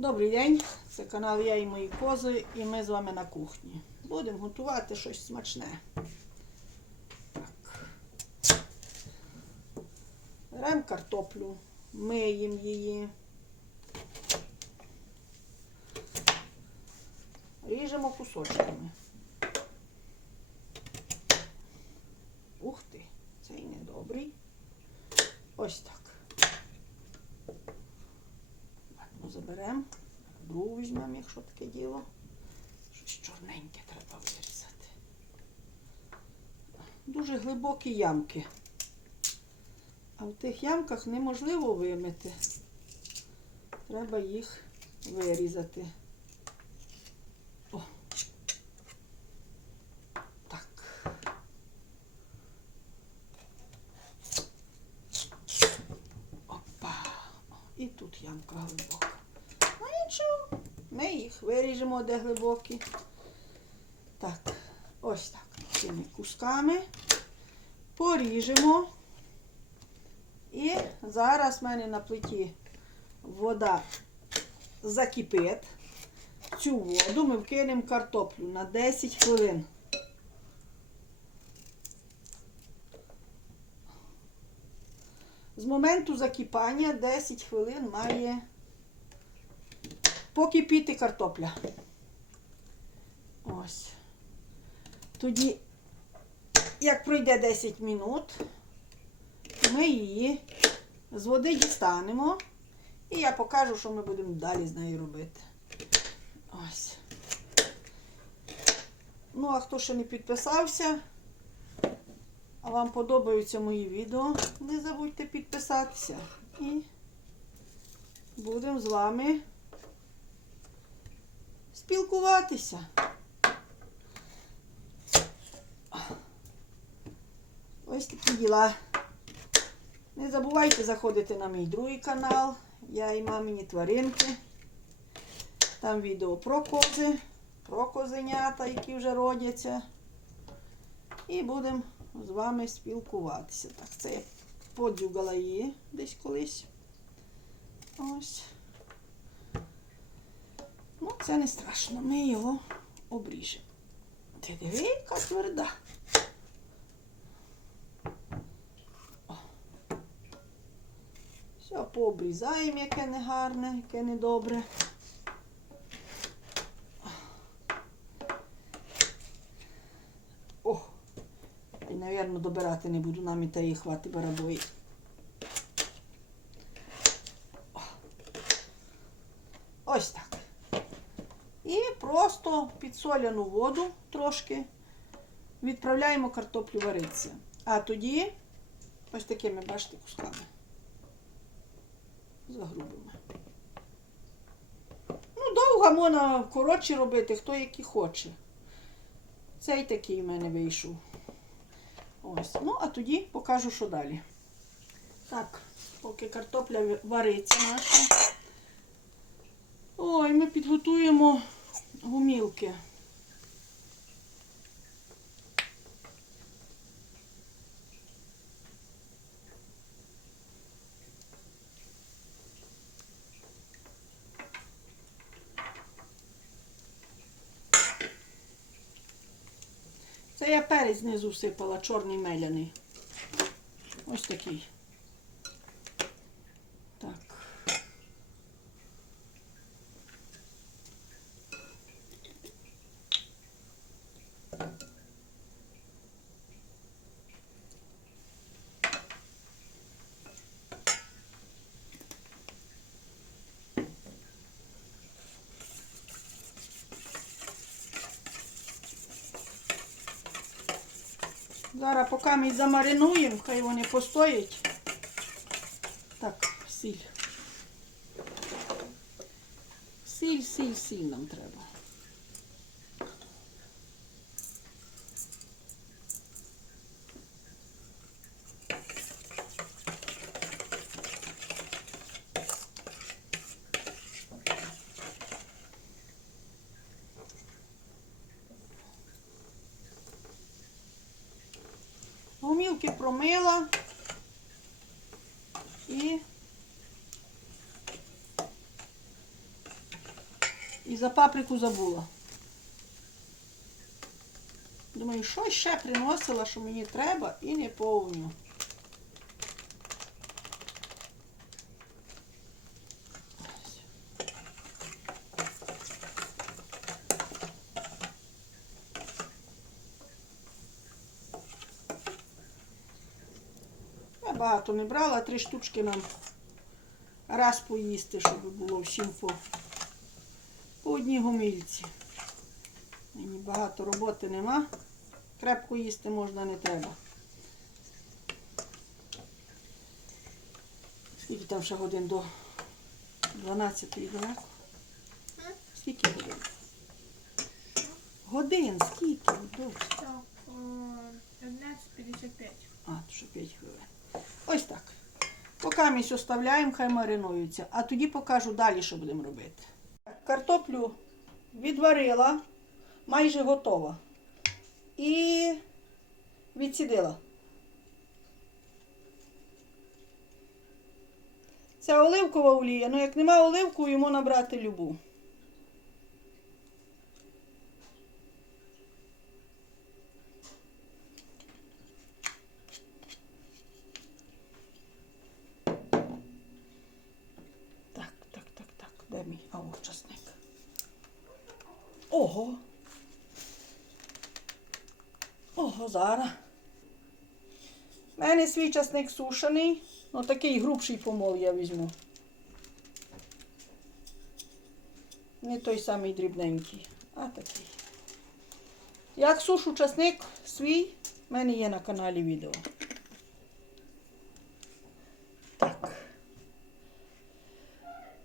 Добрий день, це канал Я і мої кози, і ми з вами на кухні. Будемо готувати щось смачне. Так. Беремо картоплю, миємо її. Ріжемо кусочками. Ух ти, цей недобрий. Ось так. Заберемо, другу візьмемо, якщо таке діло. Щось чорненьке треба вирізати. Дуже глибокі ямки. А в тих ямках неможливо вимити. Треба їх вирізати. О. Так. Опа. І тут ямка глибока. Ми їх виріжемо, де глибокі. Так, ось так. Цими кусками поріжемо. І зараз в мене на плиті вода закипить. Цю воду ми вкинемо картоплю на 10 хвилин. З моменту закипання 10 хвилин має покипіти картопля. Ось. Тоді, як пройде 10 минут, ми її з води дістанемо. І я покажу, що ми будемо далі з нею робити. Ось. Ну, а хто ще не підписався, а вам подобаються мої відео, не забудьте підписатися. І будемо з вами спілкуватися. Ось такі діла. Не забувайте заходити на мій другий канал. Я і мамині тваринки. Там відео про кози, про козенята, які вже родяться. І будемо з вами спілкуватися. Так, це я подюгала її десь колись. Ось. Ну, це не страшно. Ми його обріжемо. Ти диви, яка тверда. О. Все, пообрізаємо, яке не гарне, яке не добре. О! І, мабуть, добирати не буду, нам і та її хвати барабої. О. Ось так. І підсоляну воду трошки відправляємо картоплю варитися. А тоді ось такими, бачите, кусками. Загрубимо. Ну, довго можна коротше робити, хто який хоче. Цей такий в мене вийшов. Ось. Ну, а тоді покажу, що далі. Так, поки картопля вариться наша. Ой, ми підготуємо гумілки. Це я перець знизу всипала, чорний меляний. Ось такий. Так. Зараз поки ми замаринуємо, хай вони постоять. Так, сіль. Сіль, сіль, сіль нам треба. Гумілки промила і І за паприку забула. Думаю, що ще приносила, що мені треба, і не повню. Багато не брала, три штучки нам раз поїсти, щоб було всім по, по одній гомільці. Мені багато роботи нема. Крепко їсти можна не треба. Скільки там ще годин до 12 далеко? Скільки годин? Годин, скільки? Е, 11.55. А, то ще 5 хвилин. Ось так. Поки ми оставляємо, хай маринуються. А тоді покажу далі, що будемо робити. Картоплю відварила, майже готова. І відсідила. Це оливкова олія. Ну, як нема оливку, йому набрати любу. Так, так, так, так. Де мій? А ось часник. Ого. Зараз. У мене свій часник сушений. Ну такий грубший помол я візьму. Не той самий дрібненький, а такий. Як сушу часник свій, в мене є на каналі відео. Так.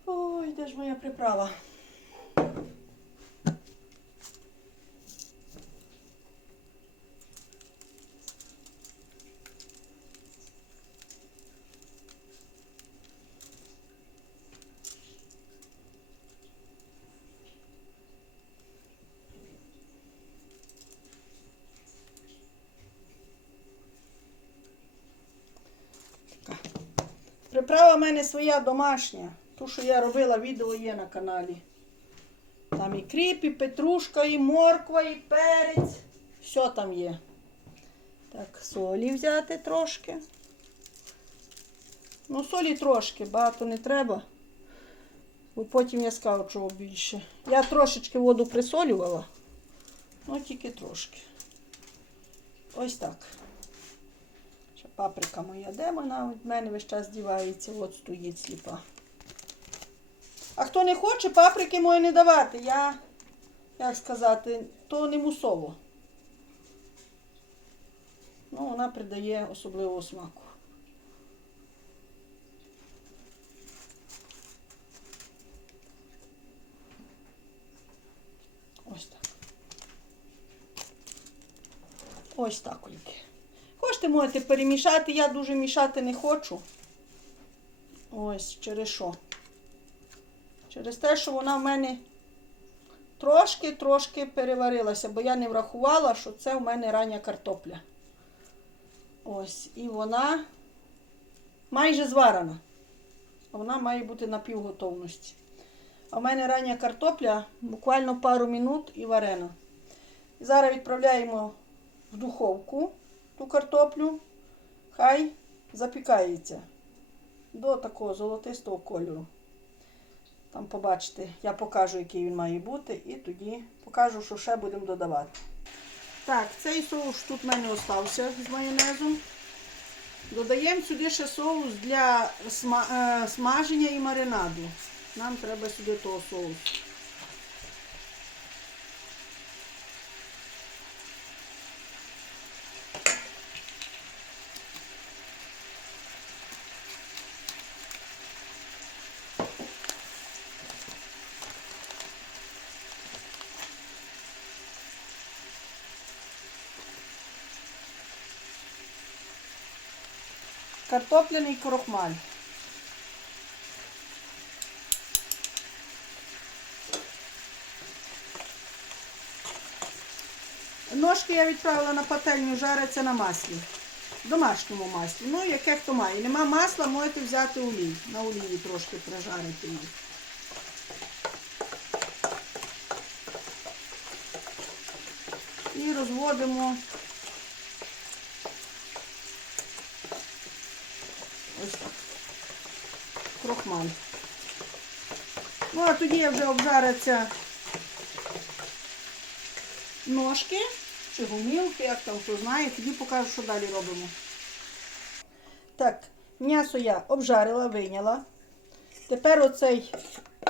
Ой, де ж моя приправа? Така. Приправа в мене своя домашня. Ту, що я робила, відео є на каналі. Там і кріп, і петрушка, і морква, і перець. Все там є. Так, солі взяти трошки. Ну, солі трошки, багато не треба. Бо потім я чого більше. Я трошечки воду присолювала. Ну, тільки трошки. Ось так. Паприка моя, де вона від мене весь час дівається, от стоїть сліпа. А хто не хоче, паприки мої не давати. Я, як сказати, то не мусово. Ну, вона придає особливого смаку. Ось так. Ось так, Ольки. Хочете, можете перемішати, я дуже мішати не хочу. Ось через що. Через те, що вона в мене трошки-трошки переварилася, бо я не врахувала, що це в мене рання картопля. Ось, і вона майже зварена. Вона має бути на півготовності. А в мене рання картопля буквально пару минут і варена. Зараз відправляємо в духовку ту картоплю. Хай запікається до такого золотистого кольору. Там побачите, я покажу, який він має бути, і тоді покажу, що ще будемо додавати. Так, цей соус тут в мене остався з майонезом. Додаємо сюди ще соус для е, смаження і маринаду. Нам треба сюди того соусу. картопляний крохмаль. Ножки я відправила на пательню, жариться на маслі. В домашньому маслі. Ну, яке хто має. Нема масла, можете взяти олій. На олії трошки прожарити її. І розводимо ось так. Ну, а тоді вже обжаряться ножки чи гумілки, як там хто знає, тоді покажу, що далі робимо. Так, м'ясо я обжарила, вийняла. Тепер оцей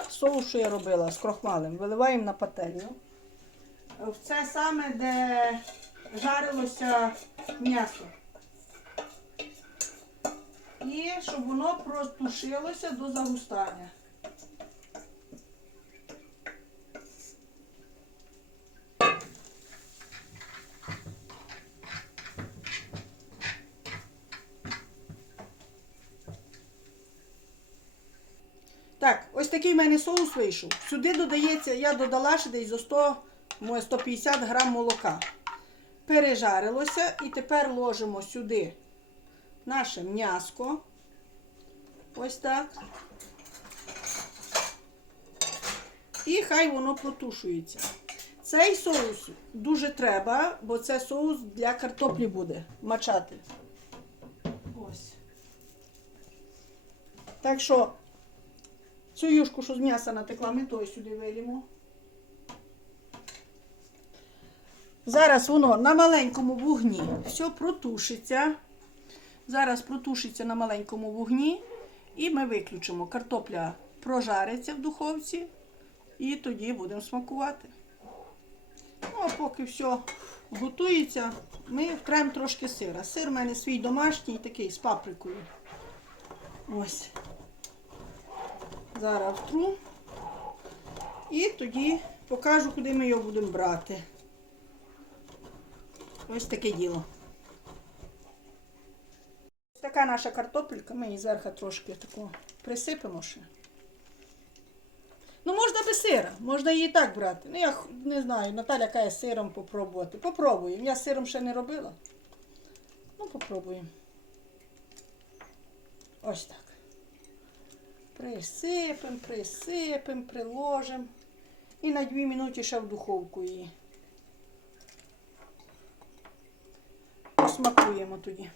соус, що я робила з крохмалем, виливаємо на пательню. Це саме, де жарилося м'ясо. І щоб воно протушилося до загустання. Так, ось такий в мене соус вийшов. Сюди додається, я додала ще десь за 100, може, 150 грам молока. Пережарилося і тепер ложимо сюди наше м'яско. Ось так. І хай воно протушується. Цей соус дуже треба, бо це соус для картоплі буде мачати. Ось. Так що Цю юшку, що з м'яса натекла, ми той сюди вилімо. Зараз воно на маленькому вогні все протушиться. Зараз протушиться на маленькому вогні. І ми виключимо. Картопля прожариться в духовці. І тоді будемо смакувати. Ну, а поки все готується, ми вкраємо трошки сира. Сир у мене свій домашній, такий з паприкою. Ось. Зараз втру. І тоді покажу, куди ми його будемо брати. Ось таке діло. Така наша картопелька, ми її зверху трошки таку присипемо ще. Ну, можна без сира, можна її так брати. Ну, я не знаю, Наталя каже сиром попробувати. Попробуємо. Я сиром ще не робила. Ну, попробуємо. Ось так. Присипемо, присипемо, приложимо. І на 2 минути ще в духовку її. Посмакуємо тоді.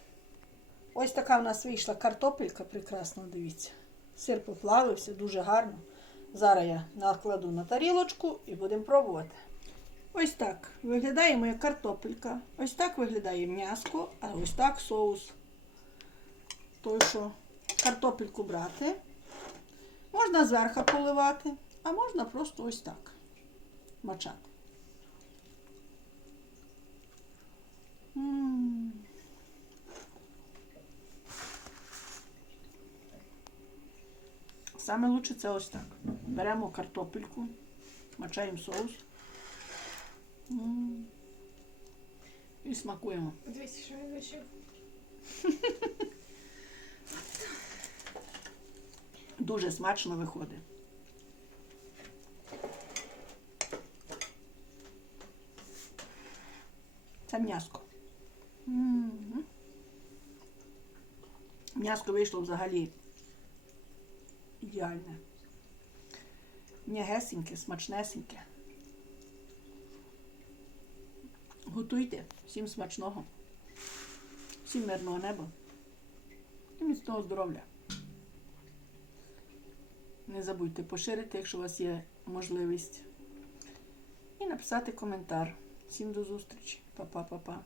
Ось така в нас вийшла картопелька прекрасна, дивіться. Сир поплавився, дуже гарно. Зараз я накладу на тарілочку і будемо пробувати. Ось так виглядає моя картопелька. Ось так виглядає м'яско, а ось так соус. Той, що картопельку брати. Можна зверху поливати, а можна просто ось так мачати. М. Саме лучше це ось так. Беремо картопельку, мачаємо соус. М. І смакуємо. Дивіться, що він лишив. Дуже смачно виходить. Це м'яско. М'яско вийшло взагалі ідеальне. М'ягесеньке, смачнесеньке. Готуйте. Всім смачного. Всім мирного неба. І міцного здоров'я. Не забудьте поширити, якщо у вас є можливість. І написати коментар. Всім до зустрічі. Па-па-па-па.